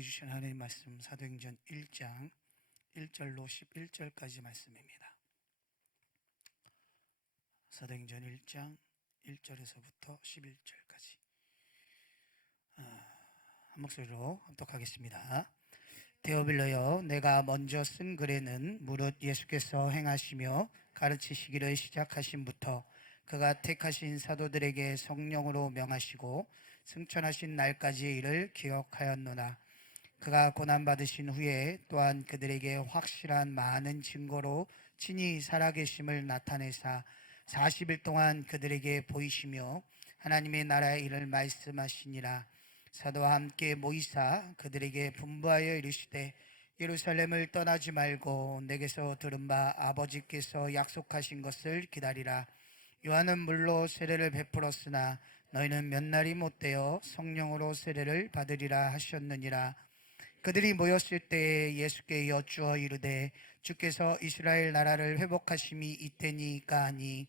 우리에게 주신 하나님의 말씀 사도행전 1장 1절로 11절까지 말씀입니다. 사도행전 1장 1절에서부터 11절까지 한 목소리로 합독하겠습니다. 데오빌로여, 내가 먼저 쓴 글에는 무릇 예수께서 행하시며 가르치시기를 시작하신부터 그가 택하신 사도들에게 성령으로 명하시고 승천하신 날까지의 일을 기억하였노라. 그가 고난받으신 후에 또한 그들에게 확실한 많은 증거로 친히 살아계심을 나타내사 40일 동안 그들에게 보이시며 하나님의 나라의 일을 말씀하시니라. 사도와 함께 모이사 그들에게 분부하여 이르시되 예루살렘을 떠나지 말고 내게서 들은 바 아버지께서 약속하신 것을 기다리라. 요한은 물로 세례를 베풀었으나 너희는 몇 날이 못되어 성령으로 세례를 받으리라 하셨느니라. 그들이 모였을 때에 예수께 여쭈어 이르되 주께서 이스라엘 나라를 회복하심이 이때니까 하니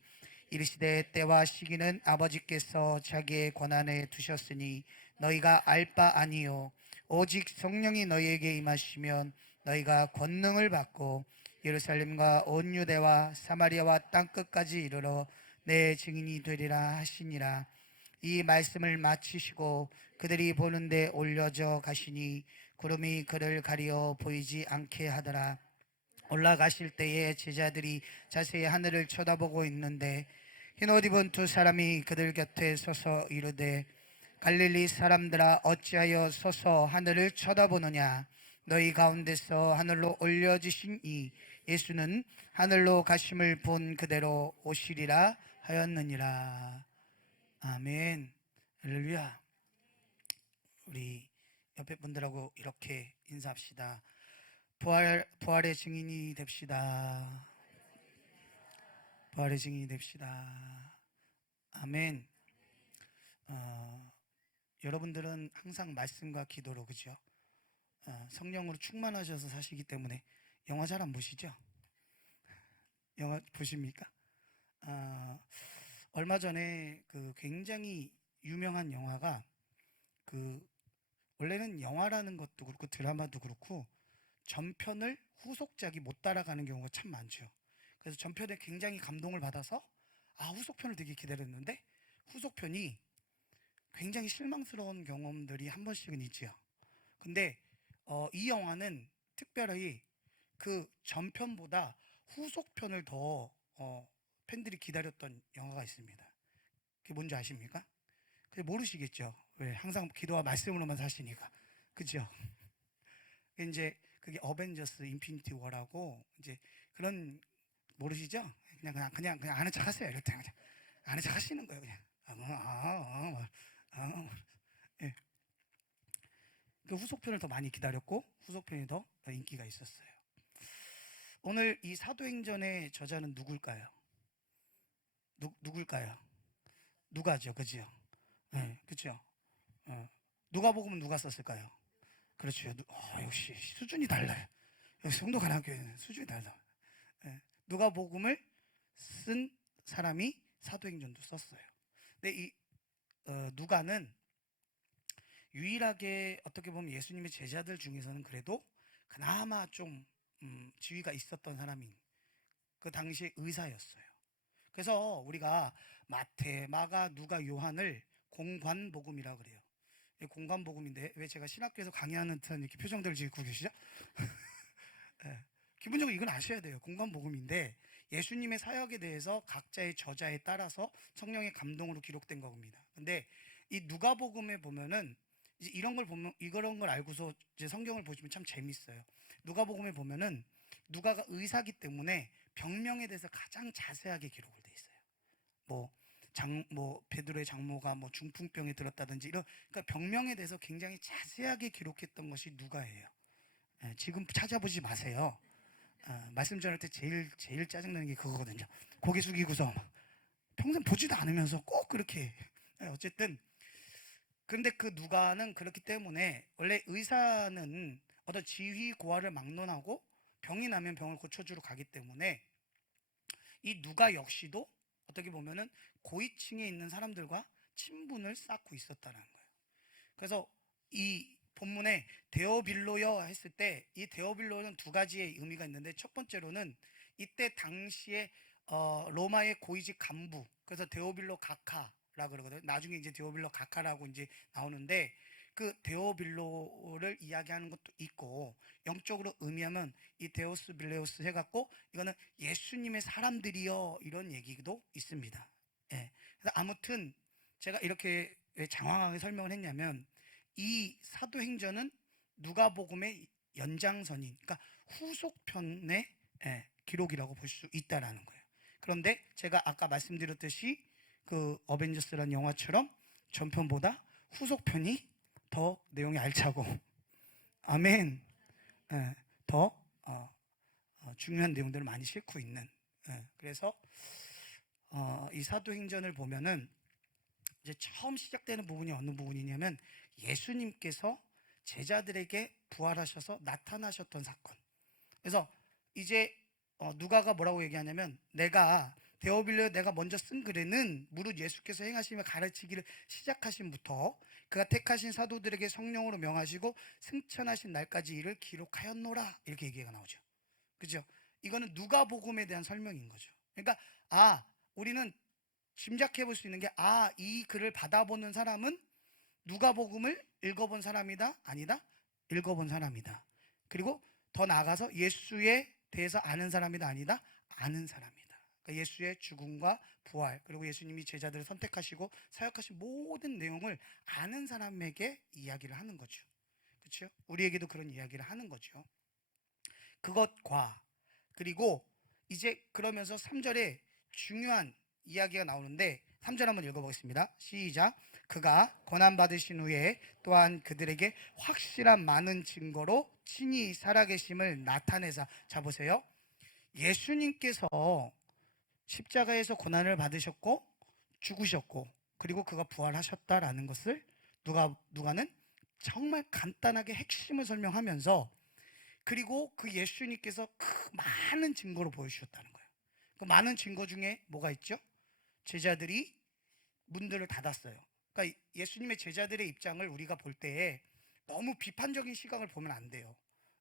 이르시되 때와 시기는 아버지께서 자기의 권한에 두셨으니 너희가 알 바 아니요 오직 성령이 너희에게 임하시면 너희가 권능을 받고 예루살렘과 온 유대와 사마리아와 땅끝까지 이르러 내 증인이 되리라 하시니라. 이 말씀을 마치시고 그들이 보는데 올려져 가시니 구름이 그를 가리어 보이지 않게 하더라. 올라가실 때에 제자들이 자세히 하늘을 쳐다보고 있는데 흰옷 입은 두 사람이 그들 곁에 서서 이르되 갈릴리 사람들아, 어찌하여 서서 하늘을 쳐다보느냐? 너희 가운데서 하늘로 올려지신 이 예수는 하늘로 가심을 본 그대로 오시리라 하였느니라. 아멘. 할렐루야. 우리 옆에 분들하고 이렇게 인사합시다. 부활의 증인이 됩시다. 부활의 증인이 됩시다. 아멘. 여러분들은 항상 말씀과 기도로, 그죠? 성령으로 충만하셔서 사시기 때문에 영화 잘 안 보시죠? 영화 보십니까? 얼마 전에 그 굉장히 유명한 영화가 원래는 영화라는 것도 그렇고 드라마도 그렇고 전편을 후속작이 못 따라가는 경우가 참 많죠. 그래서 전편에 굉장히 감동을 받아서 후속편을 되게 기다렸는데 후속편이 굉장히 실망스러운 경험들이 한 번씩은 있지요. 근데 이 영화는 특별히 그 전편보다 후속편을 더 팬들이 기다렸던 영화가 있습니다. 그게 뭔지 아십니까? 그게 모르시겠죠? 왜? 항상 기도와 말씀으로만 사시니까. 그죠? 이제 그게 어벤져스 인피니티 워라고 이제 그런, 모르시죠? 그냥 아는 척 하세요. 이럴 때 그냥 아는 척 하시는 거예요. 그냥. 예. 그 후속편을 더 많이 기다렸고 후속편이 더 인기가 있었어요. 오늘 이 사도행전의 저자는 누굴까요? 누굴까요? 누가죠, 그죠? 네, 그죠? 누가복음은 누가 썼을까요? 그렇죠. 역시 수준이 달라요. 여기 성도가나교회는 수준이 달라. 네, 누가복음을 쓴 사람이 사도행전도 썼어요. 근데 이 누가는 유일하게 어떻게 보면 예수님의 제자들 중에서는 그래도 그나마 좀 지위가 있었던 사람인, 그 당시에 의사였어요. 그래서 우리가 마태, 마가, 누가, 요한을 공관복음이라고 그래요. 공관복음인데 왜 제가 신학교에서 강의하는 듯한 이렇게 표정들을 짓고 계시죠? 네. 기본적으로 이건 아셔야 돼요. 공관복음인데 예수님의 사역에 대해서 각자의 저자에 따라서 성령의 감동으로 기록된 겁니다. 근데 이 누가복음에 보면은 이제 이런 걸 알고서 이제 성경을 보시면 참 재밌어요. 누가복음에 보면은 누가가 의사기 때문에 병명에 대해서 가장 자세하게 기록을 돼 있어요. 베드로의 장모가 중풍병에 들었다든지 그러니까 병명에 대해서 굉장히 자세하게 기록했던 것이 누가예요. 지금 찾아보지 마세요. 말씀 전할 때 제일 짜증나는 게 그거거든요. 고개 숙이고서 평생 보지도 않으면서 꼭 그렇게. 어쨌든 그런데 그 누가는 그렇기 때문에, 원래 의사는 어떤 지휘 고하를 막론하고 병이 나면 병을 고쳐주러 가기 때문에 이 누가 역시도 어떻게 보면은 고위층에 있는 사람들과 친분을 쌓고 있었다는 거예요. 그래서 이 본문에 데오빌로여 했을 때 이 데오빌로는 두 가지의 의미가 있는데, 첫 번째로는 이때 당시에 로마의 고위직 간부, 그래서 데오빌로 가카라 그러거든요. 나중에 이제 데오빌로 가카라고 이제 나오는데, 그 데오빌로를 이야기하는 것도 있고, 영적으로 의미하면 이 데오스 빌레오스 해갖고 이거는 예수님의 사람들이여, 이런 얘기도 있습니다. 예. 그래서 아무튼 제가 이렇게 왜 장황하게 설명을 했냐면, 이 사도행전은 누가복음의 연장선인, 그러니까 후속편의 기록이라고 볼 수 있다라는 거예요. 그런데 제가 아까 말씀드렸듯이 그 어벤져스라는 영화처럼 전편보다 후속편이 더 내용이 알차고, 아멘, 더 중요한 내용들을 많이 싣고 있는, 그래서 이 사도행전을 보면은 이제 처음 시작되는 부분이 어느 부분이냐면, 예수님께서 제자들에게 부활하셔서 나타나셨던 사건. 그래서 이제 누가가 뭐라고 얘기하냐면, 내가 먼저 쓴 글에는 무릇 예수께서 행하시며 가르치기를 시작하신부터 그가 택하신 사도들에게 성령으로 명하시고 승천하신 날까지 이를 기록하였노라, 이렇게 얘기가 나오죠. 그죠? 이거는 누가복음에 대한 설명인 거죠. 그러니까 우리는 짐작해 볼 수 있는 게, 이 글을 받아보는 사람은 누가복음을 읽어본 사람이다? 아니다? 읽어본 사람이다. 그리고 더 나아가서 예수에 대해서 아는 사람이다? 아니다? 아는 사람이다. 그러니까 예수의 죽음과 부활, 그리고 예수님이 제자들을 선택하시고 사역하신 모든 내용을 아는 사람에게 이야기를 하는 거죠. 그렇죠? 우리에게도 그런 이야기를 하는 거죠. 그것과, 그리고 이제 그러면서 3절에 중요한 이야기가 나오는데, 3절 한번 읽어보겠습니다. 시작. 그가 고난받으신 후에 또한 그들에게 확실한 많은 증거로 친히 살아계심을 나타내사. 자, 보세요. 예수님께서 십자가에서 고난을 받으셨고 죽으셨고, 그리고 그가 부활하셨다라는 것을 누가는 정말 간단하게 핵심을 설명하면서, 그리고 그 예수님께서 그 많은 증거로 보여주셨다는 거예요. 그 많은 증거 중에 뭐가 있죠? 제자들이 문들을 닫았어요. 그러니까 예수님의 제자들의 입장을 우리가 볼 때에 너무 비판적인 시각을 보면 안 돼요.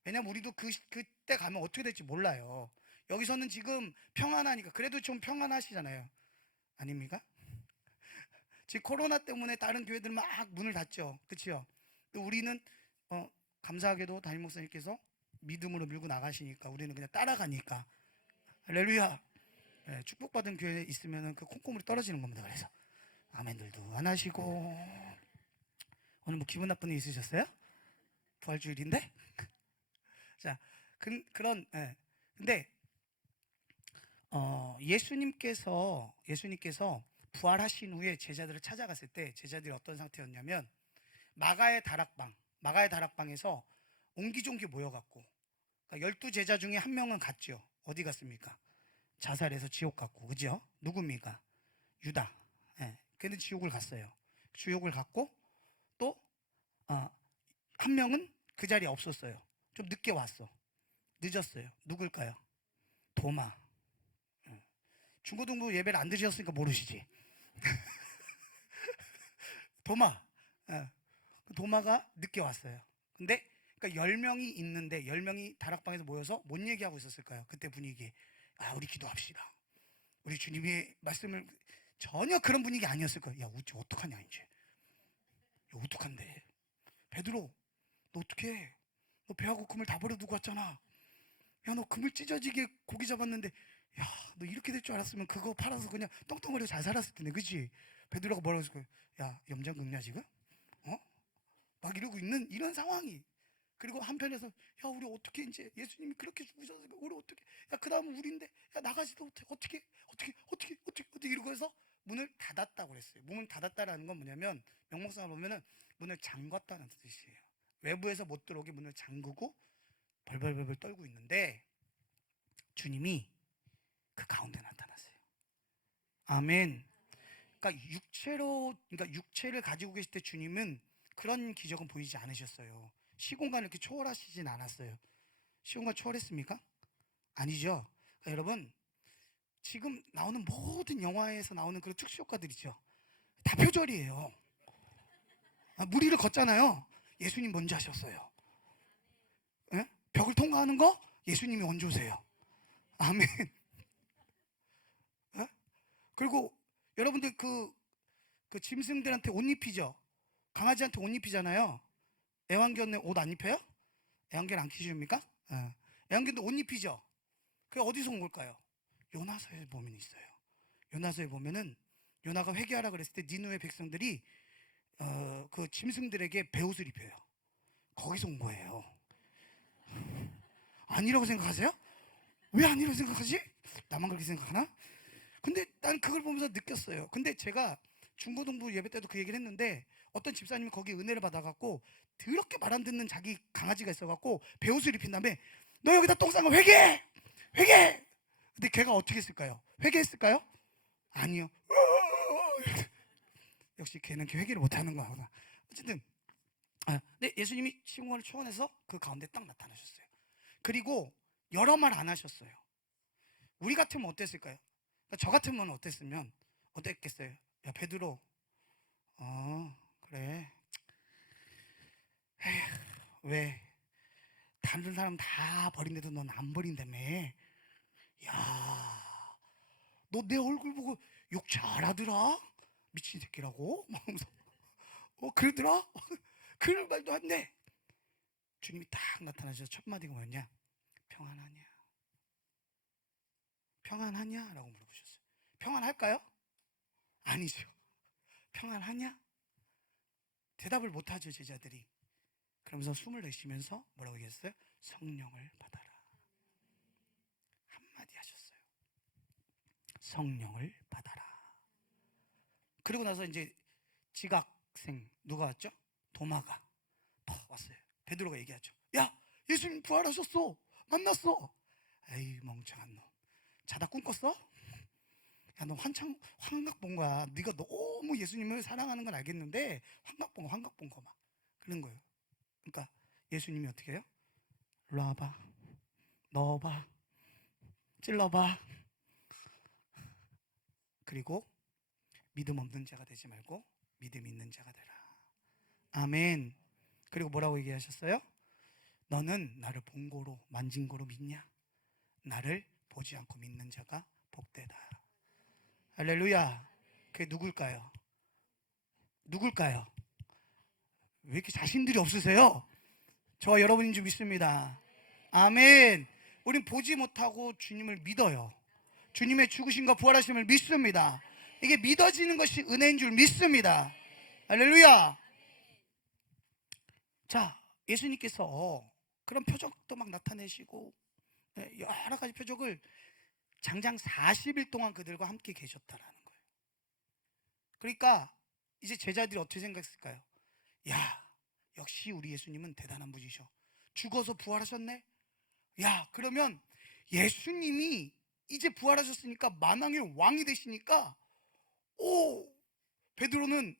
왜냐면 우리도 그때 가면 어떻게 될지 몰라요. 여기서는 지금 평안하니까, 그래도 좀 평안하시잖아요. 아닙니까? 지금 코로나 때문에 다른 교회들 막 문을 닫죠. 그렇죠? 우리는 감사하게도 담임 목사님께서 믿음으로 밀고 나가시니까 우리는 그냥 따라가니까, 할렐루야. 축복받은 교회에 있으면 그 콩고물이 떨어지는 겁니다. 그래서 아멘들도 안 하시고. 오늘 뭐 기분 나쁜 일 있으셨어요? 부활주일인데? 자, 그런, 근데 예수님께서 부활하신 후에 제자들을 찾아갔을 때 제자들이 어떤 상태였냐면, 마가의 다락방에서 옹기종기 모여갖고, 그러니까 12제자 중에 한 명은 갔죠. 어디 갔습니까? 자살해서 지옥 갔고, 그죠? 누굽니까? 유다. 걔는 지옥을 갔어요. 지옥을 갔고, 또 한 명은 그 자리에 없었어요. 좀 늦게 왔어. 늦었어요. 누굴까요? 도마. 중고등부 예배를 안 드셨으니까 모르시지. 도마. 도마가 늦게 왔어요. 근데 그러니까 10명이 있는데 10명이 다락방에서 모여서 뭔 얘기하고 있었을까요? 그때 분위기에. 우리 기도합시다. 우리 주님의 말씀을, 전혀 그런 분위기 아니었을 거예요. 야, 우리 어떡하냐 이제. 야, 어떡한데. 베드로, 너 어떡해. 너 배하고 그물 다 버려두고 왔잖아. 야, 너 그물 찢어지게 고기 잡았는데, 야, 너 이렇게 될 줄 알았으면 그거 팔아서 그냥 떵떵거리고 잘 살았을 텐데, 그치? 베드로가 뭐라고 했을 거야? 야, 염장 긁냐 지금? 막 이러고 있는 이런 상황이. 그리고 한편에서, 야, 우리 어떻게 이제 예수님이 그렇게 죽으셨으니까 우리 어떻게, 야, 그 다음은 우리인데, 야, 나가지도 못해. 어떻게 이러고 해서 문을 닫았다고 그랬어요. 문을 닫았다라는 건 뭐냐면, 명목상을 보면은 문을 잠갔다는 뜻이에요. 외부에서 못 들어오게 문을 잠그고 벌벌벌 떨고 있는데, 주님이 그 가운데 나타났어요. 아멘. 그러니까 육체를 가지고 계실 때 주님은 그런 기적은 보이지 않으셨어요. 시공간을 이렇게 초월하시진 않았어요. 시공간 초월했습니까? 아니죠. 그러니까 여러분, 지금 나오는 모든 영화에서 나오는 그런 특수 효과들이죠. 다 표절이에요. 물 위를 걷잖아요. 예수님 먼저 하셨어요. 예? 벽을 통과하는 거 예수님이 원조세요. 아멘. 예? 그리고 여러분들 그 짐승들한테 옷 입히죠. 강아지한테 옷 입히잖아요. 애완견에 옷 안 입혀요? 애완견 안 키우십니까? 예. 애완견도 옷 입히죠. 그게 어디서 온 걸까요? 요나서에 보면 있어요. 요나서에 보면은 요나가 회개하라 그랬을 때 니누의 백성들이 그 짐승들에게 베옷을 입혀요. 거기서 온 거예요. 아니라고 생각하세요? 왜 아니라고 생각하지? 나만 그렇게 생각하나? 근데 난 그걸 보면서 느꼈어요. 근데 제가 중고등부 예배 때도 그 얘기를 했는데 어떤 집사님이 거기 은혜를 받아갖고 더럽게 말 안 듣는 자기 강아지가 있어갖고 베옷을 입힌 다음에 너 여기다 똥 싼 거 회개해! 회개해! 근데 걔가 어떻게 했을까요? 회개했을까요? 아니요. 역시 걔는 회개를 못하는 거구나. 어쨌든 근데 예수님이 시공간을 초원해서 그 가운데 딱 나타나셨어요. 그리고 여러 말 안 하셨어요. 우리 같으면 어땠을까요? 저 같으면 어땠으면 어땠겠어요? 야 베드로, 그래. 에휴, 왜 다른 사람 다 버린데도 넌 안 버린다며? 야, 너 내 얼굴 보고 욕 잘하더라? 미친 새끼라고? 막 하면서 그러더라? 그런 말도 안 돼. 주님이 딱 나타나셔서 첫 마디가 뭐였냐? 평안하냐? 평안하냐? 라고 물어보셨어요. 평안할까요? 아니죠. 평안하냐? 대답을 못하죠 제자들이. 그러면서 숨을 내쉬면서 뭐라고 얘기했어요? 성령을 받아라. 한마디 하셨어요. 성령을 받아라. 그리고 나서 이제 지각생 누가 왔죠? 도마가 왔어요. 베드로가 얘기하죠. 야 예수님 부활하셨어. 만났어. 에이 멍청한 놈. 자다 꿈 꿨어? 야 너 환각 본 거야. 네가 너무 예수님을 사랑하는 건 알겠는데 환각 본 거 막 그런 거예요. 그러니까 예수님이 어떻게 해요? 일로 와봐. 넣어봐. 찔러봐. 그리고 믿음 없는 자가 되지 말고 믿음 있는 자가 되라. 아멘. 그리고 뭐라고 얘기하셨어요? 너는 나를 본 거로 만진 거로 믿냐? 나를 보지 않고 믿는 자가 복되다. 할렐루야. 그게 누굴까요? 누굴까요? 왜 이렇게 자신들이 없으세요? 저와 여러분인 줄 믿습니다. 아멘. 우린 보지 못하고 주님을 믿어요. 주님의 죽으심과 부활하심을 믿습니다. 이게 믿어지는 것이 은혜인 줄 믿습니다. 할렐루야. 자, 예수님께서 그런 표적도 막 나타내시고 여러 가지 표적을 장장 40일 동안 그들과 함께 계셨다라는 거예요. 그러니까 이제 제자들이 어떻게 생각했을까요? 야, 역시 우리 예수님은 대단한 분이셔. 죽어서 부활하셨네? 야, 그러면 예수님이 이제 부활하셨으니까 만왕의 왕이 되시니까 베드로는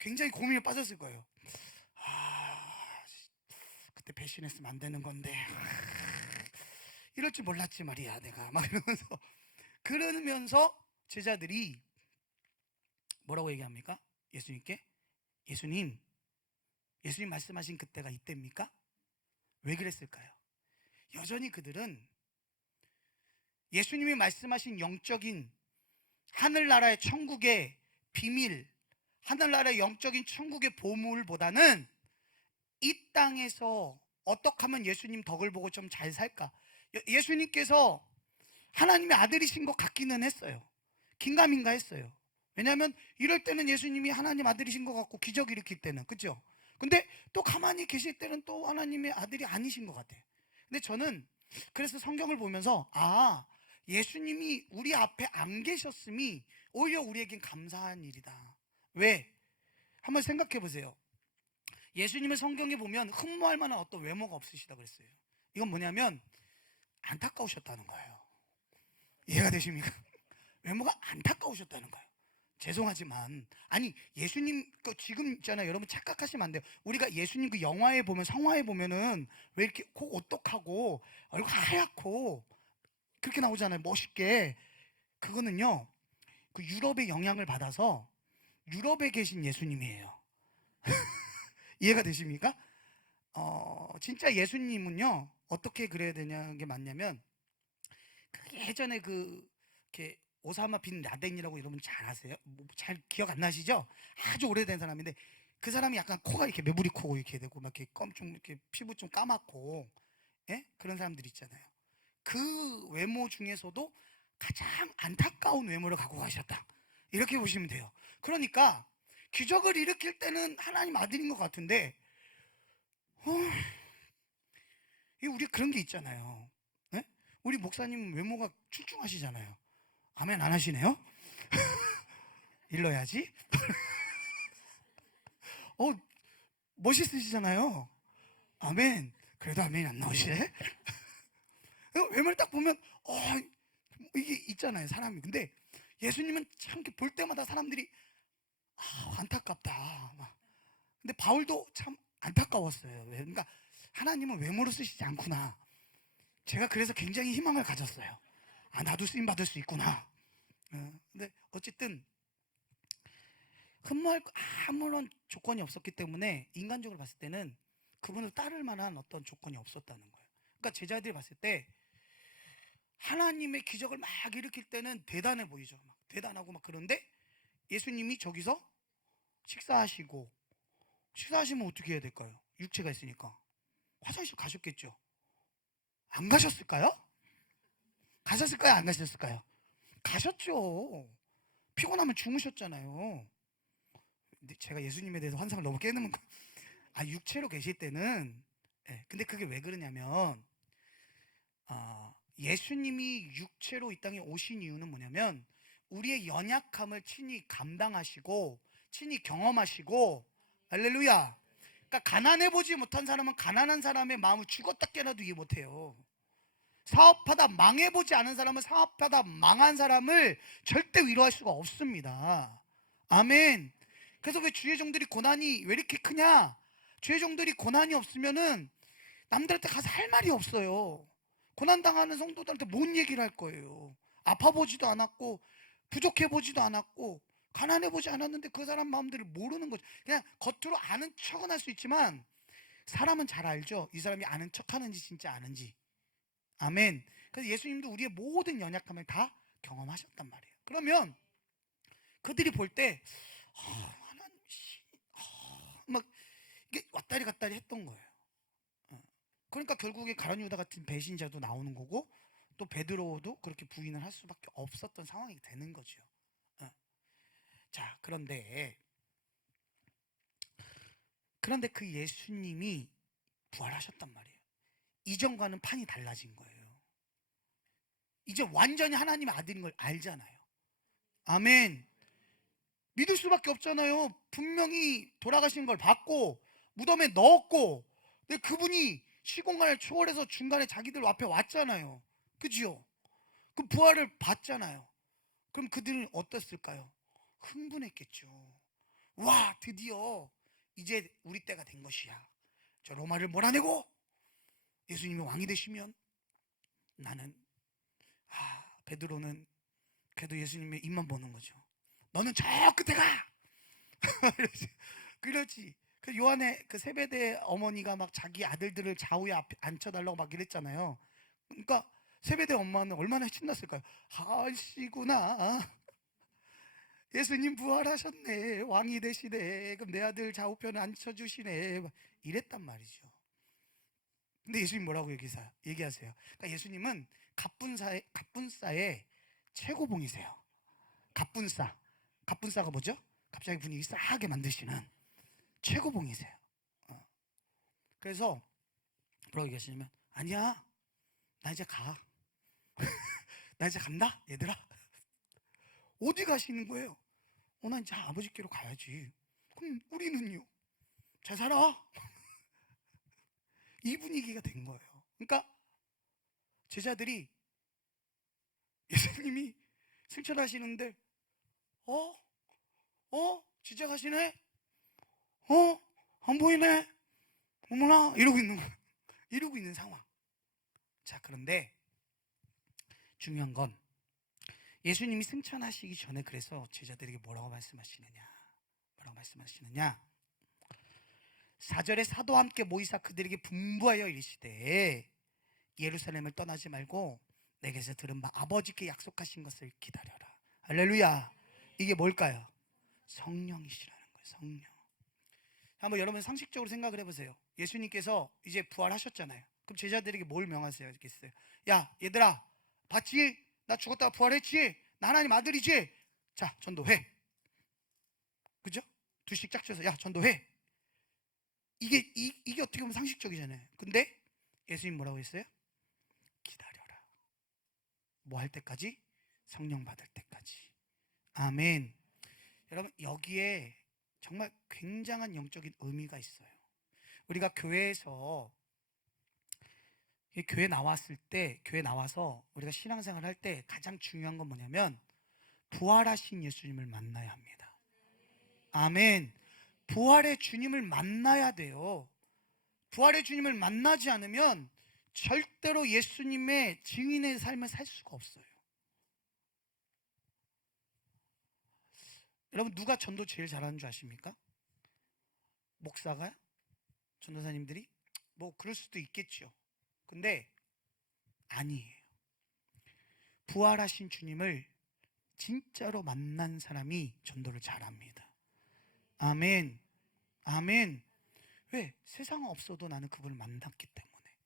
굉장히 고민에 빠졌을 거예요. 그때 배신했으면 안 되는 건데 이럴 줄 몰랐지 말이야 내가 막 이러면서 그러면서 제자들이 뭐라고 얘기합니까? 예수님께 예수님 말씀하신 그때가 이때입니까? 왜 그랬을까요? 여전히 그들은 예수님이 말씀하신 영적인 하늘나라의 천국의 비밀, 하늘나라의 영적인 천국의 보물보다는 이 땅에서 어떻게 하면 예수님 덕을 보고 좀 잘 살까? 예수님께서 하나님의 아들이신 것 같기는 했어요. 긴가민가 했어요. 왜냐하면 이럴 때는 예수님이 하나님 아들이신 것 같고 기적 일으킬 때는, 그죠? 근데 또 가만히 계실 때는 또 하나님의 아들이 아니신 것 같아요. 근데 저는 그래서 성경을 보면서 예수님이 우리 앞에 안 계셨음이 오히려 우리에겐 감사한 일이다. 왜? 한번 생각해 보세요. 예수님의 성경에 보면 흠모할 만한 어떤 외모가 없으시다 그랬어요. 이건 뭐냐면 안타까우셨다는 거예요. 이해가 되십니까? 외모가 안타까우셨다는 거예요. 죄송하지만 아니 예수님 지금 있잖아요. 여러분 착각하시면 안 돼요. 우리가 예수님 그 영화에 보면 성화에 보면은 왜 이렇게 코 오똑하고 얼굴 하얗고 그렇게 나오잖아요. 멋있게. 그거는요 그 유럽의 영향을 받아서 유럽에 계신 예수님이에요. 이해가 되십니까? 진짜 예수님은요 어떻게 그래야 되냐는 게 맞냐면, 그 예전에 이렇게 오사마 빈 라덴이라고 여러분 잘 아세요? 잘 기억 안 나시죠? 아주 오래된 사람인데, 그 사람이 약간 코가 이렇게 매부리 코 이렇게 되고 막 이렇게 좀 이렇게 피부 좀 까맣고, 예? 그런 사람들 있잖아요. 그 외모 중에서도 가장 안타까운 외모를 갖고 가셨다, 이렇게 보시면 돼요. 그러니까 기적을 일으킬 때는 하나님 아들인 것 같은데, 어, 우리 그런 게 있잖아요. 예? 우리 목사님 외모가 출중하시잖아요. 아멘 안 하시네요? 일러야지. 어, 멋있으시잖아요. 아멘. 그래도 아멘이 안 나오시네? 외모를 딱 보면, 이게 있잖아요, 사람이. 근데 예수님은 참 이렇게 볼 때마다 사람들이, 안타깝다. 막. 근데 바울도 참 안타까웠어요. 그러니까 하나님은 외모로 쓰시지 않구나. 제가 그래서 굉장히 희망을 가졌어요. 나도 쓰임 받을 수 있구나. 근데 어쨌든 흠모할 아무런 조건이 없었기 때문에 인간적으로 봤을 때는 그분을 따를 만한 어떤 조건이 없었다는 거예요. 그러니까 제자들이 봤을 때 하나님의 기적을 막 일으킬 때는 대단해 보이죠. 막 대단하고 막. 그런데 예수님이 저기서 식사하시면 어떻게 해야 될까요? 육체가 있으니까 화장실 가셨겠죠. 안 가셨을까요? 가셨을까요? 안 가셨을까요? 가셨죠. 피곤하면 주무셨잖아요. 근데 제가 예수님에 대해서 환상을 너무 깨는 거. 육체로 계실 때는, 예, 근데 그게 왜 그러냐면, 예수님이 육체로 이 땅에 오신 이유는 뭐냐면, 우리의 연약함을 친히 감당하시고 친히 경험하시고, 할렐루야. 그러니까 가난해 보지 못한 사람은 가난한 사람의 마음을 죽었다 깨나도 이해 못해요. 사업하다 망해보지 않은 사람은 사업하다 망한 사람을 절대 위로할 수가 없습니다. 아멘. 그래서 왜 주의 종들이 고난이 왜 이렇게 크냐? 주의 종들이 고난이 없으면은 남들한테 가서 할 말이 없어요. 고난당하는 성도들한테 뭔 얘기를 할 거예요? 아파보지도 않았고 부족해보지도 않았고 가난해보지 않았는데 그 사람 마음들을 모르는 거죠. 그냥 겉으로 아는 척은 할 수 있지만 사람은 잘 알죠. 이 사람이 아는 척하는지 진짜 아는지. 아멘. 그래서 예수님도 우리의 모든 연약함을 다 경험하셨단 말이에요. 그러면 그들이 볼 때, 하나님 막 이게 왔다리 갔다리 했던 거예요. 그러니까 결국에 가룟 유다 같은 배신자도 나오는 거고, 또 베드로도 그렇게 부인을 할 수밖에 없었던 상황이 되는 거죠. 자, 그런데 그 예수님이 부활하셨단 말이에요. 이전과는 판이 달라진 거예요. 이제 완전히 하나님의 아들인 걸 알잖아요. 아멘. 믿을 수밖에 없잖아요. 분명히 돌아가신 걸 봤고 무덤에 넣었고, 근데 그분이 시공간을 초월해서 중간에 자기들 앞에 왔잖아요. 그지요? 그 부활을 봤잖아요. 그럼 그들은 어땠을까요? 흥분했겠죠. 와, 드디어 이제 우리 때가 된 것이야. 저 로마를 몰아내고 예수님이 왕이 되시면 나는, 베드로는 그래도 예수님의 입만 보는 거죠. 너는 저 끝에 가. 그렇지. 그 요한의 그 세베대 어머니가 막 자기 아들들을 좌우에 앉혀달라고 막 이랬잖아요. 그러니까 세베대 엄마는 얼마나 신났을까요? 하시구나. 예수님 부활하셨네. 왕이 되시네. 그럼 내 아들 좌우편에 앉혀주시네. 이랬단 말이죠. 근데 예수님 뭐라고 얘기하세요? 그러니까 예수님은 갑분싸의 최고봉이세요. 갑분싸. 갑분싸가 뭐죠? 갑자기 분위기 싸하게 만드시는 최고봉이세요. 그래서 뭐라고 얘기하시냐면, 아니야, 나 이제 가. 나 이제 간다, 얘들아. 어디 가시는 거예요? 나 이제 아버지께로 가야지. 그럼 우리는요? 잘 살아. 이 분위기가 된 거예요. 그러니까 제자들이 예수님이 승천하시는데, 어? 진짜 가시네? 안 보이네? 어머나, 이러고 있는 거예요. 이러고 있는 상황. 자, 그런데 중요한 건 예수님이 승천하시기 전에 그래서 제자들에게 뭐라고 말씀하시느냐? 4절에 사도와 함께 모이사 그들에게 분부하여 이르시되 예루살렘을 떠나지 말고 내게서 들은 바 아버지께 약속하신 것을 기다려라. 할렐루야. 이게 뭘까요? 성령이시라는 거예요. 성령. 한번 여러분 상식적으로 생각을 해보세요. 예수님께서 이제 부활하셨잖아요. 그럼 제자들에게 뭘 명하세요? 야 얘들아, 봤지? 나 죽었다가 부활했지? 나 하나님 아들이지? 자, 전도해. 그죠? 두씩 짝져서 야, 전도해. 이게 어떻게 보면 상식적이잖아요. 근데 예수님 뭐라고 했어요? 기다려라. 뭐 할 때까지? 성령 받을 때까지. 아멘. 여러분, 여기에 정말 굉장한 영적인 의미가 있어요. 우리가 교회에서 교회 나왔을 때, 교회 나와서 우리가 신앙생활 할 때 가장 중요한 건 뭐냐면 부활하신 예수님을 만나야 합니다. 아멘. 부활의 주님을 만나야 돼요. 부활의 주님을 만나지 않으면 절대로 예수님의 증인의 삶을 살 수가 없어요. 여러분, 누가 전도 제일 잘하는 줄 아십니까? 목사가? 전도사님들이? 뭐 그럴 수도 있겠죠. 근데 아니에요. 부활하신 주님을 진짜로 만난 사람이 전도를 잘합니다. 아멘. 아멘. 왜? 세상은 없어도 나는 그분을 만났기 때문에.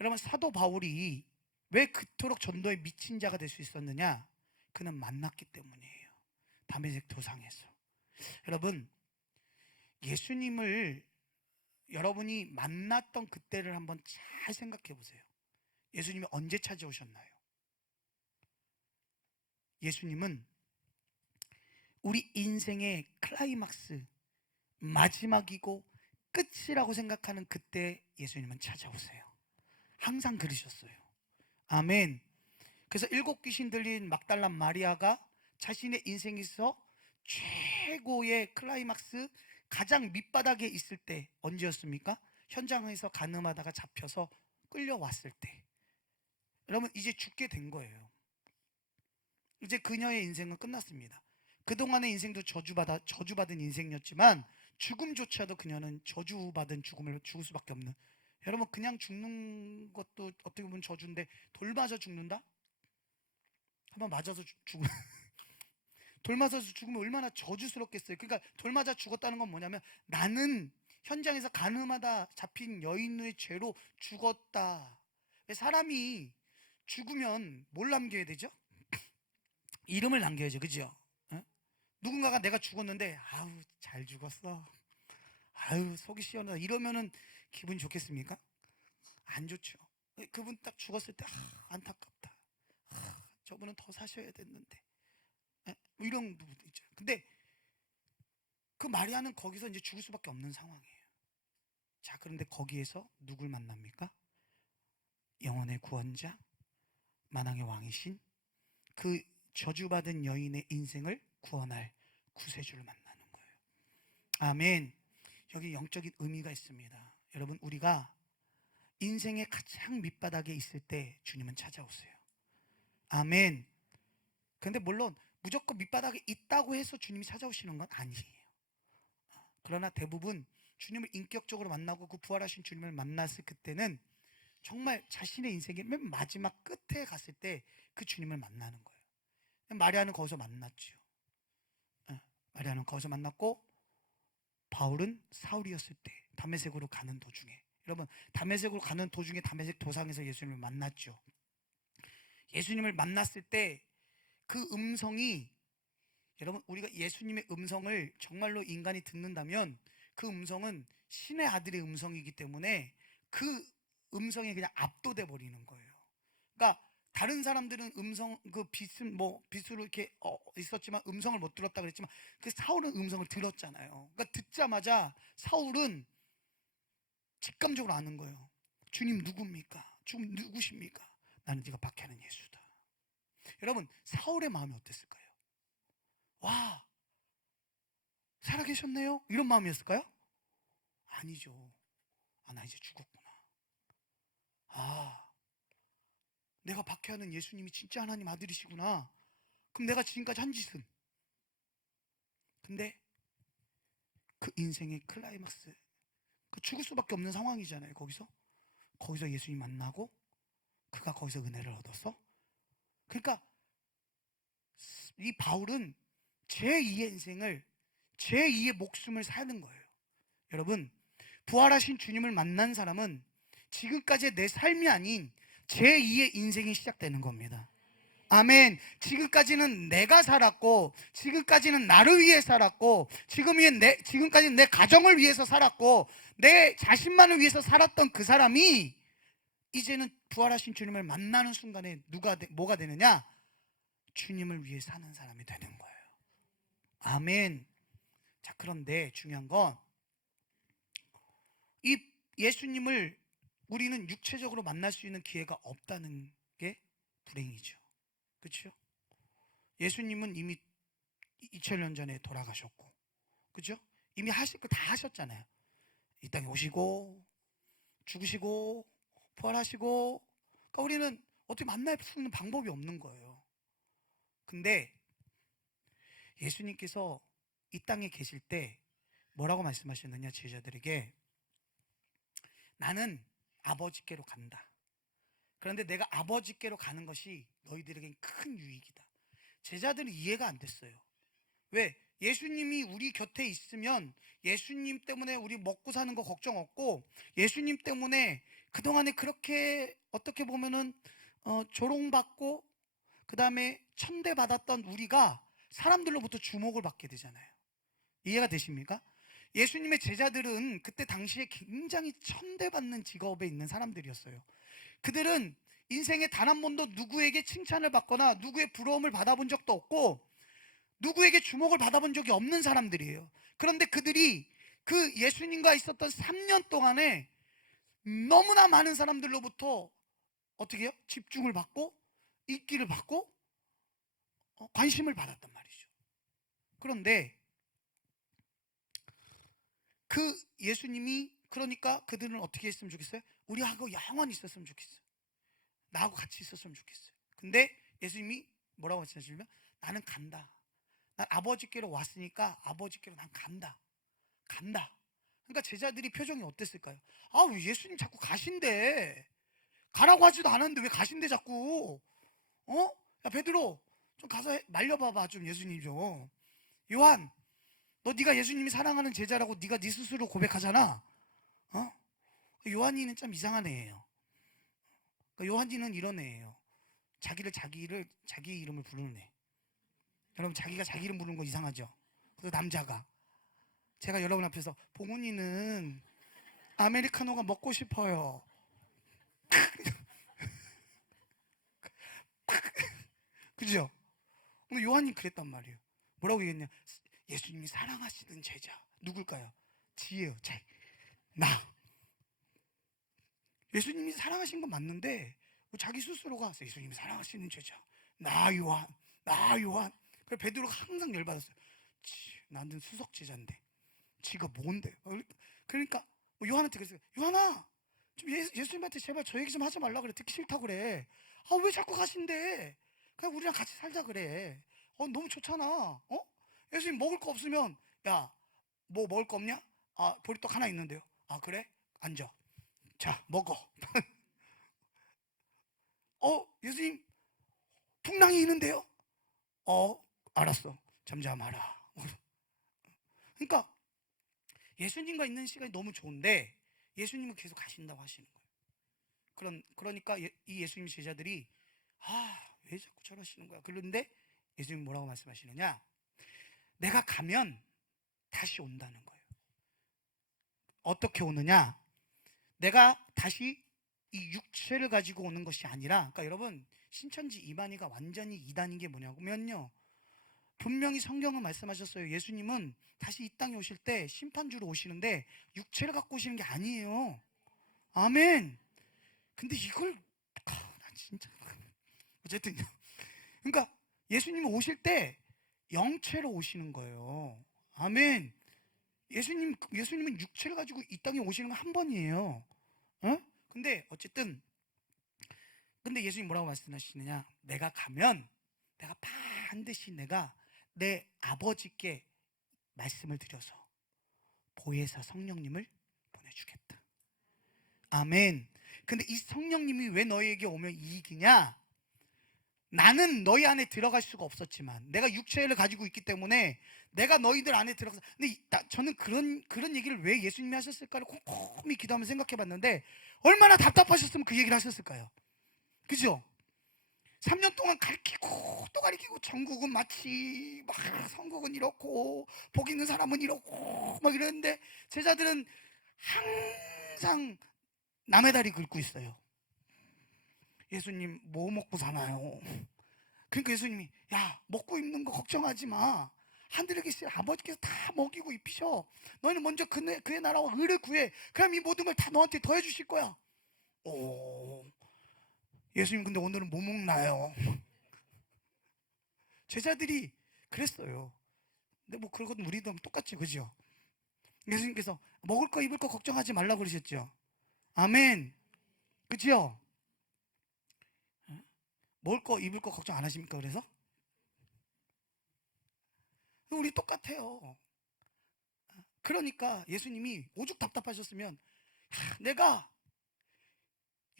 여러분, 사도 바울이 왜 그토록 전도에 미친 자가 될 수 있었느냐? 그는 만났기 때문이에요. 다메섹 도상에서. 여러분, 예수님을 여러분이 만났던 그때를 한번 잘 생각해 보세요. 예수님이 언제 찾아오셨나요? 예수님은 우리 인생의 클라이막스, 마지막이고 끝이라고 생각하는 그때 예수님은 찾아오세요. 항상 그러셨어요. 아멘. 그래서 7귀신 들린 막달라 마리아가 자신의 인생에서 최고의 클라이막스, 가장 밑바닥에 있을 때 언제였습니까? 현장에서 간음하다가 잡혀서 끌려왔을 때. 여러분, 이제 죽게 된 거예요. 이제 그녀의 인생은 끝났습니다. 그동안의 인생도 저주받은 인생이었지만 죽음조차도 그녀는 저주받은 죽음을 죽을 수밖에 없는. 여러분, 그냥 죽는 것도 어떻게 보면 저주인데 돌 맞아 죽는다? 한번 맞아서 죽으면 돌 맞아서 죽으면 얼마나 저주스럽겠어요. 그러니까 돌 맞아 죽었다는 건 뭐냐면 나는 현장에서 간음하다 잡힌 여인의 죄로 죽었다. 사람이 죽으면 뭘 남겨야 되죠? 이름을 남겨야죠. 그죠? 어? 누군가가 내가 죽었는데 아우 잘 죽었어, 아유 속이 시원하다 이러면은 기분 좋겠습니까? 안 좋죠. 그분 딱 죽었을 때 안타깝다, 저분은 더 사셔야 됐는데, 뭐 이런 부분도 있죠. 근데 그 마리아는 거기서 이제 죽을 수밖에 없는 상황이에요. 자, 그런데 거기에서 누굴 만납니까? 영혼의 구원자, 만왕의 왕이신 그 저주받은 여인의 인생을 구원할 구세주를 만나는 거예요. 아멘. 여기 영적인 의미가 있습니다. 여러분, 우리가 인생의 가장 밑바닥에 있을 때 주님은 찾아오세요. 아멘. 그런데 물론 무조건 밑바닥에 있다고 해서 주님이 찾아오시는 건 아니에요. 그러나 대부분 주님을 인격적으로 만나고 그 부활하신 주님을 만났을 그때는 정말 자신의 인생의 맨 마지막 끝에 갔을 때 그 주님을 만나는 거예요. 마리아는 거기서 만났죠. 마리아는 거기서 만났고 바울은 사울이었을 때 다메섹으로 가는 도중에, 여러분 다메섹으로 가는 도중에 다메섹 도상에서 예수님을 만났죠. 예수님을 만났을 때 그 음성이, 여러분 우리가 예수님의 음성을 정말로 인간이 듣는다면 그 음성은 신의 아들의 음성이기 때문에 그 음성에 그냥 압도돼 버리는 거예요. 그러니까 다른 사람들은 음성 그 빛은 뭐 빛으로 이렇게 있었지만 음성을 못 들었다 그랬지만 그 사울은 음성을 들었잖아요. 그러니까 듣자마자 사울은 직감적으로 아는 거예요. 주님 누굽니까? 주님 누구십니까? 나는 네가 박해하는 예수다. 여러분, 사울의 마음이 어땠을까요? 와, 살아계셨네요? 이런 마음이었을까요? 아니죠. 아, 나 이제 죽었구나. 아, 내가 박해하는 예수님이 진짜 하나님 아들이시구나. 그럼 내가 지금까지 한 짓은. 근데 그 인생의 클라이막스, 그 죽을 수밖에 없는 상황이잖아요. 거기서 예수님 만나고 그가 거기서 은혜를 얻었어. 그러니까 이 바울은 제2의 인생을, 제2의 목숨을 사는 거예요. 여러분, 부활하신 주님을 만난 사람은 지금까지의 내 삶이 아닌 제2의 인생이 시작되는 겁니다. 아멘. 지금까지는 내가 살았고, 지금까지는 나를 위해 살았고, 지금까지는 내 가정을 위해서 살았고, 내 자신만을 위해서 살았던 그 사람이 이제는 부활하신 주님을 만나는 순간에 뭐가 되느냐? 주님을 위해 사는 사람이 되는 거예요. 아멘. 자, 그런데 중요한 건 이 예수님을 우리는 육체적으로 만날 수 있는 기회가 없다는 게 불행이죠. 그렇죠? 예수님은 이미 2000년 전에 돌아가셨고, 그렇죠? 이미 하실 거 다 하셨잖아요. 이 땅에 오시고 죽으시고 부활하시고, 그러니까 우리는 어떻게 만날 수 있는 방법이 없는 거예요. 근데 예수님께서 이 땅에 계실 때 뭐라고 말씀하셨느냐, 제자들에게 나는 아버지께로 간다. 그런데 내가 아버지께로 가는 것이 너희들에겐 큰 유익이다. 제자들은 이해가 안 됐어요. 왜? 예수님이 우리 곁에 있으면 예수님 때문에 우리 먹고 사는 거 걱정 없고, 예수님 때문에 그동안에 그렇게 어떻게 보면은 조롱받고 그 다음에 천대받았던 우리가 사람들로부터 주목을 받게 되잖아요. 이해가 되십니까? 예수님의 제자들은 그때 당시에 굉장히 천대받는 직업에 있는 사람들이었어요. 그들은 인생에 단 한 번도 누구에게 칭찬을 받거나 누구의 부러움을 받아본 적도 없고 누구에게 주목을 받아본 적이 없는 사람들이에요. 그런데 그들이 그 예수님과 있었던 3년 동안에 너무나 많은 사람들로부터 어떻게 해요? 집중을 받고 인기를 받고 관심을 받았단 말이죠. 그런데 그 예수님이, 그러니까 그들은 어떻게 했으면 좋겠어요? 우리하고 영원히 있었으면 좋겠어요. 나하고 같이 있었으면 좋겠어요. 근데 예수님이 뭐라고 말씀하시냐면 나는 간다. 난 아버지께로 왔으니까 아버지께로 난 간다. 그러니까 제자들이 표정이 어땠을까요? 아, 왜 예수님 자꾸 가신대? 가라고 하지도 않았는데 왜 가신대 자꾸? 야, 베드로 좀 가서 말려봐봐 좀, 예수님 좀. 요한, 너 네가 예수님이 사랑하는 제자라고 네가 네 스스로 고백하잖아. 요한이는 참 이상한 애예요. 그러니까 요한이는 이런 애예요. 자기 이름을 부르는 애. 여러분, 자기가 자기 이름 부르는 거 이상하죠? 그 남자가. 제가 여러분 앞에서 봉훈이는 아메리카노가 먹고 싶어요. 그죠? 근데 요한이 그랬단 말이에요. 뭐라고 얘기했냐? 예수님이 사랑하시는 제자. 누굴까요? 지혜요. 나. 예수님이 사랑하신 건 맞는데 자기 스스로가 예수님이 사랑하시는 제자. 나 요한. 그래서 베드로가 항상 열받았어요. 나는 수석 제자인데 지가 뭔데? 그러니까 요한한테 그랬어요. 요한아, 좀 예수님한테 제발 저 얘기 좀 하지 말라 그래. 듣기 싫다 그래. 아, 왜 자꾸 가신대? 그냥 우리랑 같이 살자 그래. 너무 좋잖아. 예수님 먹을 거 없으면, 야, 뭐 먹을 거 없냐? 아, 보리떡 하나 있는데요. 아, 그래? 앉아. 자, 먹어. 예수님 풍랑이 있는데요. 알았어. 잠잠하라. 그러니까 예수님과 있는 시간이 너무 좋은데 예수님은 계속 가신다고 하시는 거예요. 그러니까 이 예수님 제자들이 왜 자꾸 저러시는 거야? 그런데 예수님 뭐라고 말씀하시느냐? 내가 가면 다시 온다는 거예요. 어떻게 오느냐? 내가 다시 이 육체를 가지고 오는 것이 아니라, 그러니까 여러분, 신천지 이만희가 완전히 이단인 게 뭐냐면요, 분명히 성경은 말씀하셨어요. 예수님은 다시 이 땅에 오실 때 심판주로 오시는데 육체를 갖고 오시는 게 아니에요. 아멘. 근데 이걸 나 진짜 어쨌든 그러니까 예수님이 오실 때 영체로 오시는 거예요. 아멘. 예수님은 육체를 가지고 이 땅에 오시는 건 한 번이에요. 근데 어쨌든 근데 예수님 뭐라고 말씀하시느냐? 내가 가면 내가 반드시 내 아버지께 말씀을 드려서 보혜사 성령님을 보내줄 주겠다. 아멘. 근데 이 성령님이 왜 너희에게 오면 이익이냐? 나는 너희 안에 들어갈 수가 없었지만 내가 육체를 가지고 있기 때문에 내가 너희들 안에 들어가서, 근데 저는 그런 얘기를 왜 예수님이 하셨을까를 곰곰이 기도하면서 생각해 봤는데 얼마나 답답하셨으면 그 얘기를 하셨을까요? 그죠? 3년 동안 가르치고 또 가르치고, 전국은 마치 막 성국은 이렇고 복 있는 사람은 이렇고 막 이러는데 제자들은 항상 남의 다리 긁고 있어요. 예수님 뭐 먹고 사나요? 그러니까 예수님이, 야, 먹고 입는 거 걱정하지 마. 하늘에 계신 아버지께서 다 먹이고 입히셔. 너희는 먼저 그의 나라와 의를 구해. 그럼 이 모든 걸 다 너한테 더해 주실 거야. 오, 예수님 근데 오늘은 뭐 먹나요? 제자들이 그랬어요. 근데 뭐 그러거든 우리도 똑같지, 그죠? 예수님께서 먹을 거 입을 거 걱정하지 말라고 그러셨죠. 아멘. 그죠? 먹을 거 입을 거 걱정 안 하십니까? 그래서 우리 똑같아요. 그러니까 예수님이 오죽 답답하셨으면, 내가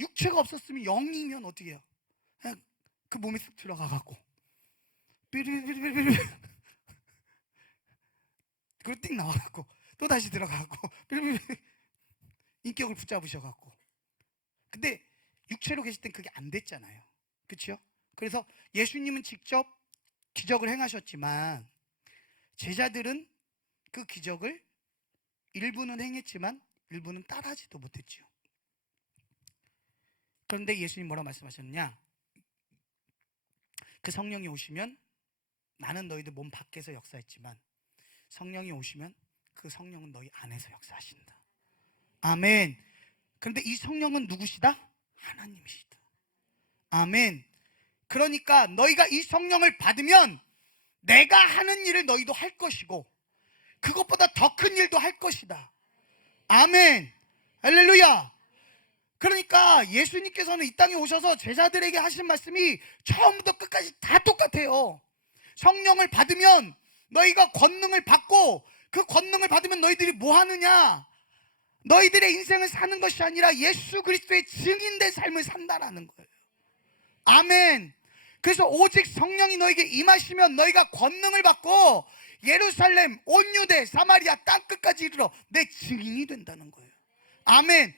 육체가 없었으면 영이면 어떻게 해요? 그냥 그 몸에 쓱 들어가 갖고 삐리리리리리 그리고 띵 나와 갖고 또 다시 들어가 갖고 삐리리리 인격을 붙잡으셔 갖고. 근데 육체로 계실 땐 그게 안 됐잖아요. 그렇죠? 그래서 예수님은 직접 기적을 행하셨지만 제자들은 그 기적을 일부는 행했지만 일부는 따라하지도 못했죠. 그런데 예수님 뭐라 말씀하셨느냐? 그 성령이 오시면, 나는 너희들 몸 밖에서 역사했지만 성령이 오시면 그 성령은 너희 안에서 역사하신다. 아멘. 그런데 이 성령은 누구시다? 하나님이시다. 아멘. 그러니까 너희가 이 성령을 받으면 내가 하는 일을 너희도 할 것이고 그것보다 더 큰 일도 할 것이다. 아멘. 할렐루야. 그러니까 예수님께서는 이 땅에 오셔서 제자들에게 하신 말씀이 처음부터 끝까지 다 똑같아요. 성령을 받으면 너희가 권능을 받고, 그 권능을 받으면 너희들이 뭐 하느냐? 너희들의 인생을 사는 것이 아니라 예수 그리스도의 증인된 삶을 산다라는 거예요. 아멘. 그래서 오직 성령이 너에게 임하시면 너희가 권능을 받고 예루살렘, 온 유대, 사마리아 땅끝까지 이르러 내 증인이 된다는 거예요. 아멘.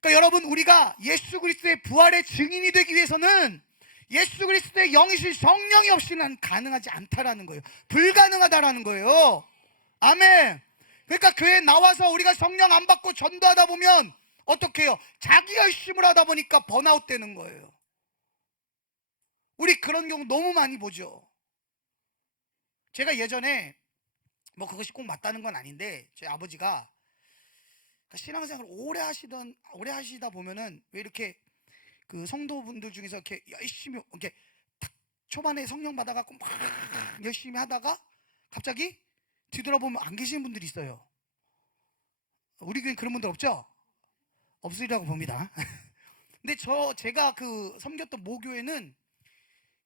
그러니까 여러분, 우리가 예수 그리스도의 부활의 증인이 되기 위해서는 예수 그리스도의 영이신 성령이 없이는 가능하지 않다라는 거예요. 불가능하다라는 거예요. 아멘. 그러니까 교회에 나와서 우리가 성령 안 받고 전도하다 보면 어떻게 해요? 자기 열심을 하다 보니까 번아웃 되는 거예요. 우리 그런 경우 너무 많이 보죠. 제가 예전에, 뭐 그것이 꼭 맞다는 건 아닌데, 제 아버지가 신앙생활을 오래 하시다 보면은 왜 이렇게 그 성도분들 중에서 이렇게 열심히 이렇게 탁 초반에 성령 받아갖고 막 열심히 하다가 갑자기 뒤돌아보면 안 계시는 분들이 있어요. 우리 교회는 그런 분들 없죠? 없으리라고 봅니다. 근데 제가 그 섬겼던 모교회는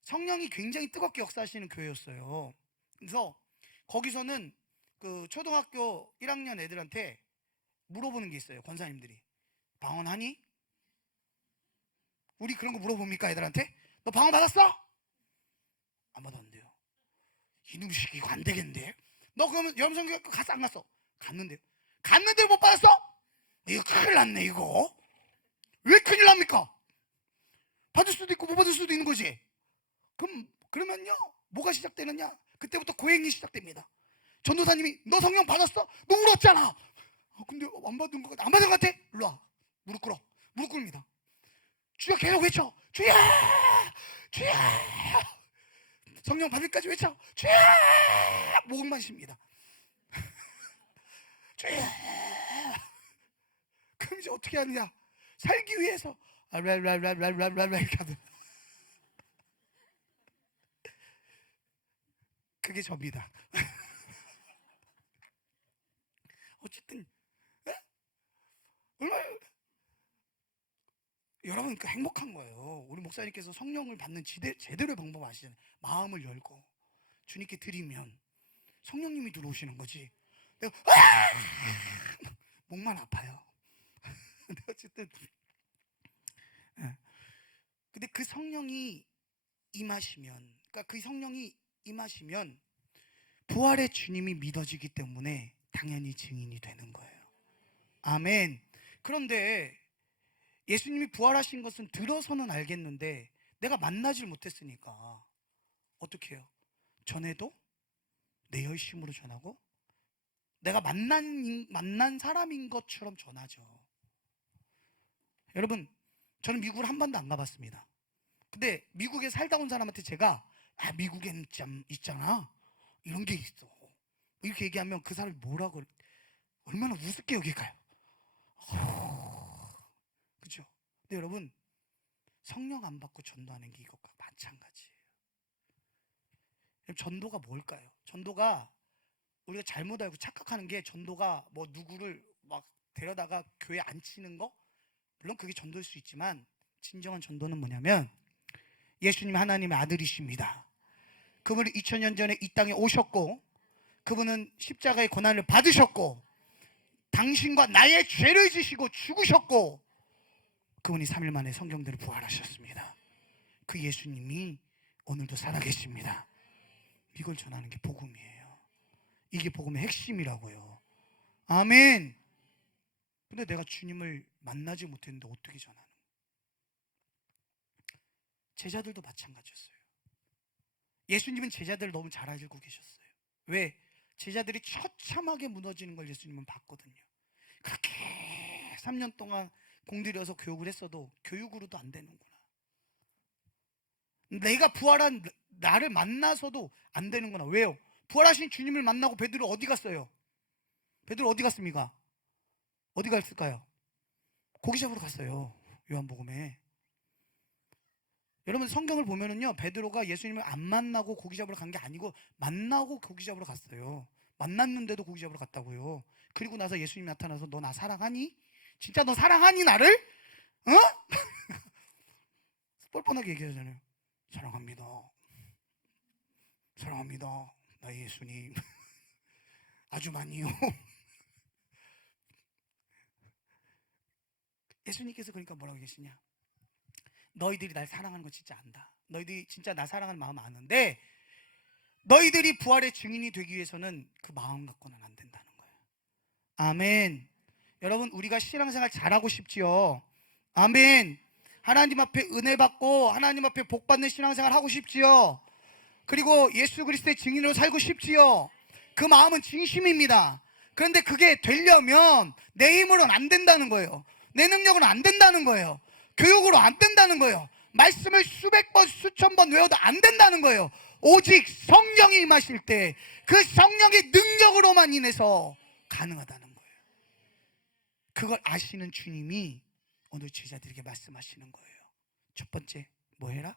성령이 굉장히 뜨겁게 역사하시는 교회였어요. 그래서 거기서는 그 초등학교 1학년 애들한테 물어보는 게 있어요. 권사님들이 방언하니? 우리 그런 거 물어봅니까? 애들한테? 너 방언 받았어? 안 받았는데요. 이놈 새끼 이거 안 되겠는데? 너 그러면 여름성교 갔어 안 갔어? 갔는데요. 갔는데 못 받았어? 이거 큰일 났네. 이거 왜 큰일 납니까? 받을 수도 있고 못 받을 수도 있는 거지. 그러면요 뭐가 시작되느냐? 그때부터 고행이 시작됩니다. 전도사님이 너 성령 받았어? 너 울었잖아. 근데 안 받은 것 같아. 안 받은 것 같아? 일로 와. 무릎 꿇어. 무릎 꿇습니다. 주여 계속 외쳐. 주여! 주여! 성령 받을 까지 외쳐. 주여! 목만 쉽니다. 주여! 그럼 이제 어떻게 하느냐? 살기 위해서 랄랄랄랄랄랄랄 이렇게 하는. 그게 접니다. 어쨌든 얼마나 여러분 행복한 거예요. 우리 목사님께서 성령을 받는 제대로의 방법 아시잖아요. 마음을 열고 주님께 드리면 성령님이 들어오시는 거지. 내가 목만 아파요. 근데 어쨌든 예. 근데 그 성령이 임하시면, 그러니까 그 성령이 임하시면 부활의 주님이 믿어지기 때문에 당연히 증인이 되는 거예요. 아멘. 그런데 예수님이 부활하신 것은 들어서는 알겠는데 내가 만나질 못했으니까 어떻게 해요? 전에도 내 열심으로 전하고 내가 만난 사람인 것처럼 전하죠. 여러분, 저는 미국을 한 번도 안 가봤습니다. 근데 미국에 살다 온 사람한테 제가 미국엔 있잖아 이런 게 있어 이렇게 얘기하면 그 사람이 뭐라고, 얼마나 우습게 여길까요? 그죠? 근데 여러분, 성령 안 받고 전도하는 게 이것과 마찬가지예요. 전도가 뭘까요? 전도가, 우리가 잘못 알고 착각하는 게 전도가 뭐 누구를 막 데려다가 교회 앉히는 거, 물론 그게 전도일 수 있지만 진정한 전도는 뭐냐면 예수님 하나님의 아들이십니다. 그분이 2000년 전에 이 땅에 오셨고 그분은 십자가의 고난을 받으셨고 당신과 나의 죄를 지시고 죽으셨고 그분이 3일 만에 성경대로 부활하셨습니다. 그 예수님이 오늘도 살아계십니다. 이걸 전하는 게 복음이에요. 이게 복음의 핵심이라고요. 아멘. 근데 내가 주님을 만나지 못했는데 어떻게 전하는 거예요? 제자들도 마찬가지였어요. 예수님은 제자들을 너무 잘 알고 계셨어요. 왜? 제자들이 처참하게 무너지는 걸 예수님은 봤거든요. 그렇게 3년 동안 공들여서 교육을 했어도 교육으로도 안 되는구나. 내가 부활한 나를 만나서도 안 되는구나. 왜요? 부활하신 주님을 만나고 베드로 어디 갔어요? 베드로 어디 갔습니까? 어디 갔을까요? 고기 잡으러 갔어요. 요한복음에. 여러분, 성경을 보면은요, 베드로가 예수님을 안 만나고 고기 잡으러 간 게 아니고 만나고 고기 잡으러 갔어요. 만났는데도 고기 잡으러 갔다고요. 그리고 나서 예수님이 나타나서 너 나 사랑하니? 진짜 너 사랑하니 나를? 어? 뻔뻔하게 얘기하잖아요. 사랑합니다. 사랑합니다. 나 예수님 아주 많이요. 예수님께서 그러니까 뭐라고 계시냐? 너희들이 날 사랑하는 거 진짜 안다. 너희들이 진짜 나 사랑하는 마음 아는데 너희들이 부활의 증인이 되기 위해서는 그 마음 갖고는 안 된다는 거예요. 아멘. 여러분, 우리가 신앙생활 잘하고 싶지요? 아멘. 하나님 앞에 은혜 받고 하나님 앞에 복 받는 신앙생활 하고 싶지요? 그리고 예수 그리스도의 증인으로 살고 싶지요? 그 마음은 진심입니다. 그런데 그게 되려면 내 힘으로는 안 된다는 거예요. 내 능력으로는 안 된다는 거예요. 교육으로 안 된다는 거예요. 말씀을 수백 번 수천 번 외워도 안 된다는 거예요. 오직 성령이 임하실 때 그 성령의 능력으로만 인해서 가능하다는 거예요. 그걸 아시는 주님이 오늘 제자들에게 말씀하시는 거예요. 첫 번째, 뭐 해라?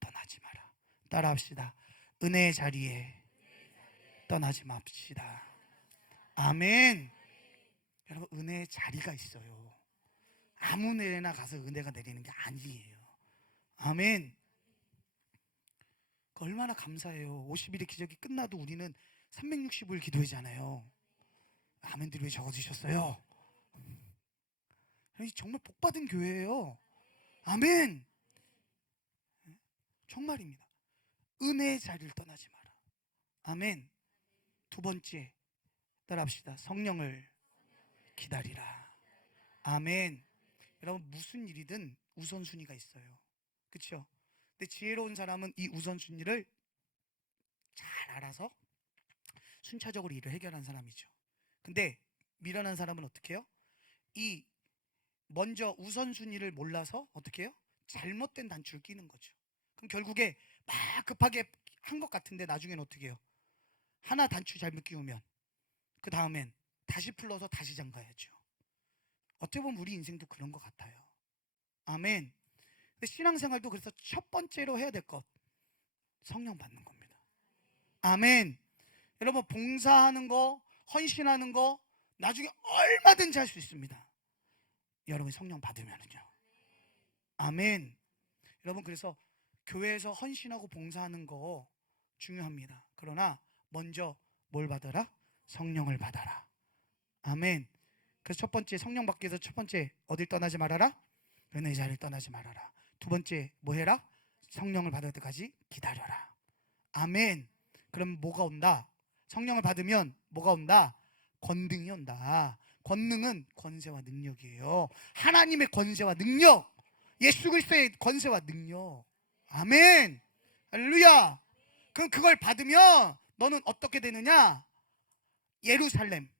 떠나지 마라. 따라합시다. 은혜의 자리에 떠나지 맙시다. 아멘. 여러분, 은혜의 자리가 있어요. 아무 은혜나 가서 은혜가 내리는 게 아니에요. 아멘. 얼마나 감사해요. 50일의 기적이 끝나도 우리는 365일 기도하잖아요. 아멘들이 왜 적어주셨어요? 정말 복받은 교회예요. 아멘. 정말입니다. 은혜의 자리를 떠나지 마라. 아멘. 두 번째, 따라합시다. 성령을 기다리라. 아멘. 여러분, 무슨 일이든 우선순위가 있어요. 그렇죠? 근데 지혜로운 사람은 이 우선순위를 잘 알아서 순차적으로 일을 해결하는 사람이죠. 근데 미련한 사람은 어떻게 해요? 이 먼저 우선순위를 몰라서 어떻게 해요? 잘못된 단추를 끼는 거죠. 그럼 결국에 막 급하게 한 것 같은데 나중엔 어떻게 해요? 하나 단추 잘못 끼우면 그 다음엔 다시 풀러서 다시 잠가야죠. 어떻게 보면 우리 인생도 그런 것 같아요. 아멘. 근데 신앙생활도 그래서 첫 번째로 해야 될 것, 성령 받는 겁니다. 아멘. 여러분, 봉사하는 거, 헌신하는 거 나중에 얼마든지 할 수 있습니다. 여러분이 성령 받으면은요. 아멘. 여러분, 그래서 교회에서 헌신하고 봉사하는 거 중요합니다. 그러나 먼저 뭘 받아라? 성령을 받아라. 아멘. 그래서 첫 번째, 성령 받기 위해서 첫 번째 어딜 떠나지 말아라? 은혜의 자리를 떠나지 말아라. 두 번째 뭐 해라? 성령을 받을 때까지 기다려라. 아멘. 그럼 뭐가 온다? 성령을 받으면 뭐가 온다? 권능이 온다. 권능은 권세와 능력이에요. 하나님의 권세와 능력, 예수 그리스도의 권세와 능력. 아멘. 할렐루야. 그럼 그걸 받으면 너는 어떻게 되느냐? 예루살렘은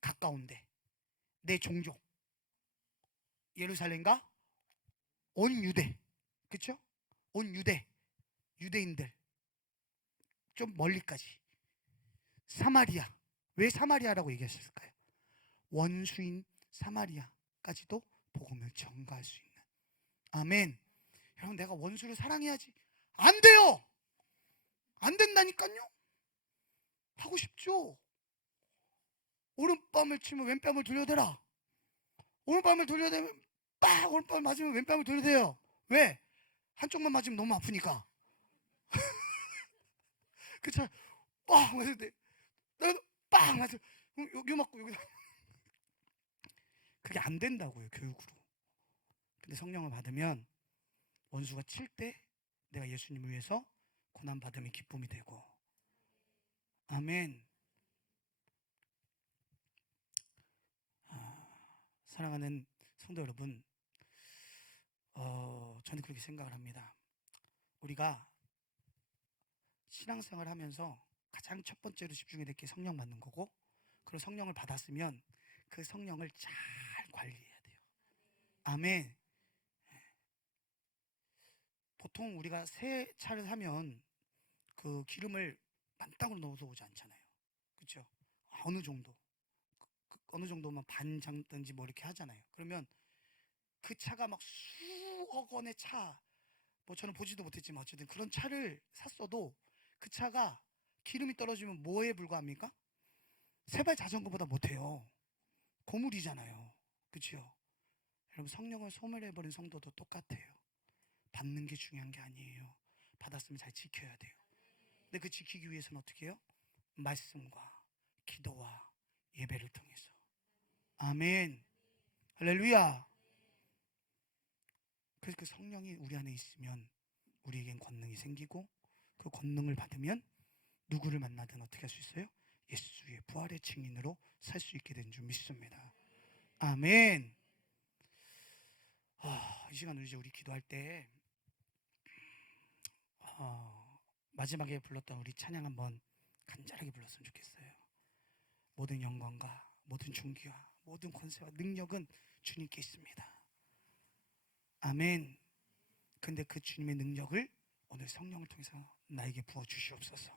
가까운데 내 종족 예루살렘과 온 유대, 그렇죠? 온 유대인들 좀 멀리까지 사마리아. 왜 사마리아라고 얘기하셨을까요? 원수인 사마리아까지도 복음을 전가할 수 있는. 아멘. 여러분, 내가 원수를 사랑해야지. 안 돼요. 안 된다니까요. 하고 싶죠. 오른뺨을 치면 왼뺨을 돌려대라. 오른뺨을 돌려대면 빡! 오른뺨을 맞으면 왼뺨을 돌려대요. 왜? 한쪽만 맞으면 너무 아프니까. 그쵸? 빡! 맞을 때 나도 빡! 맞아. 여기 맞고 여기. 그게 안 된다고요, 교육으로. 근데 성령을 받으면 원수가 칠 때 내가 예수님을 위해서 고난받음이 기쁨이 되고. 아멘. 사랑하는 성도 여러분, 저는 그렇게 생각을 합니다. 우리가 신앙생활을 하면서 가장 첫 번째로 집중해야 될 게 성령 받는 거고, 그리고 성령을 받았으면 그 성령을 잘 관리해야 돼요. 아멘. 보통 우리가 새 차를 사면 그 기름을 만땅으로 넣어서 오지 않잖아요. 그렇죠? 어느 정도만 반 장든지 뭐 이렇게 하잖아요. 그러면 그 차가 막 수억 원의 차, 뭐 저는 보지도 못했지만 어쨌든 그런 차를 샀어도 그 차가 기름이 떨어지면 뭐에 불과합니까? 세발 자전거보다 못해요. 고물이잖아요. 그렇죠? 여러분, 성령을 소멸해버린 성도도 똑같아요. 받는 게 중요한 게 아니에요. 받았으면 잘 지켜야 돼요. 근데 그 지키기 위해서는 어떻게 해요? 말씀과 기도와 예배를 통해서. 아멘. 할렐루야. 그래서 그 성령이 우리 안에 있으면 우리에겐 권능이 생기고, 그 권능을 받으면 누구를 만나든 어떻게 할 수 있어요? 예수의 부활의 증인으로 살 수 있게 된 줄 믿습니다. 아멘. 이 시간으로 이제 우리 기도할 때 마지막에 불렀던 우리 찬양 한번 간절하게 불렀으면 좋겠어요. 모든 영광과 모든 존귀와 모든 권세와 능력은 주님께 있습니다. 아멘. 근데 그 주님의 능력을 오늘 성령을 통해서 나에게 부어주시옵소서.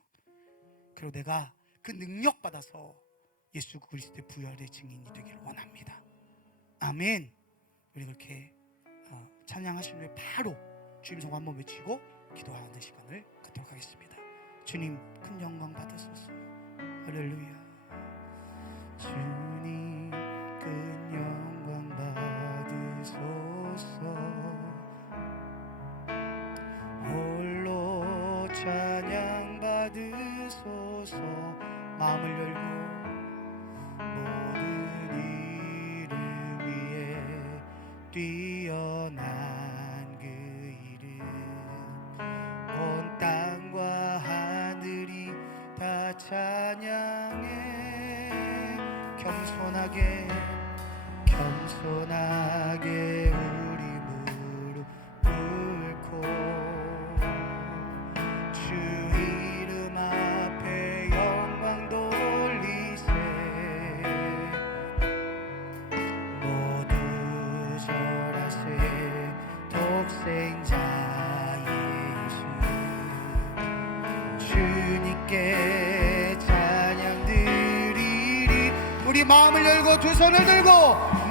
그리고 내가 그 능력 받아서 예수 그리스도의 부활의 증인이 되기를 원합니다. 아멘. 우리 그렇게 찬양하신 후에 바로 주님 성 한번 외치고 기도하는 시간을 갖도록 하겠습니다. 주님 큰 영광 받으소서. 할렐루야. 주님 큰 영광 받으소서. 홀로 찬양 받으소서. 마음을 열고 모든 이름 위에 뛰어난 그 이름, 온 땅과 하늘이 다 찬양해. 겸손하게 우리 무릎 꿇고 주 이름 앞에 영광 돌리세. 모두 절하세. 독생자 예수 주님께 우리 마음을 열고 두 손을 들고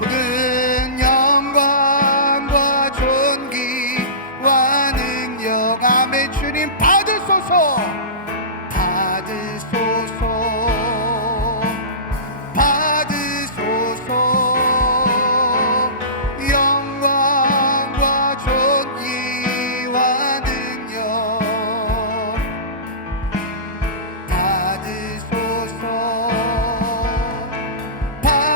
모든 영광과 존귀와 능력 아멘. 주님 받으소서. 받으소서. 받으소서. 영광과 존귀와 능력 받으소서. 받으소서.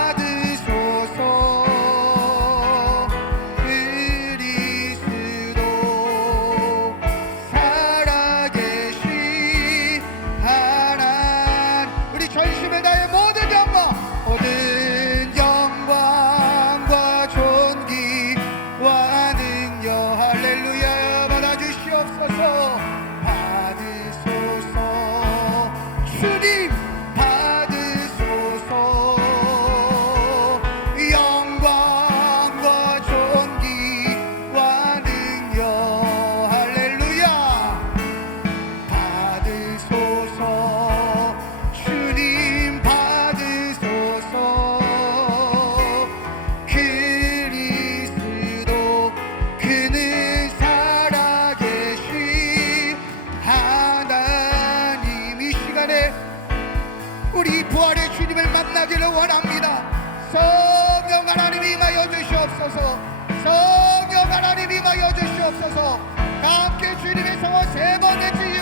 주시옵소서. 성령 하나님 임하여 주시옵소서. 다 함께 주님의 성원 세 번 외치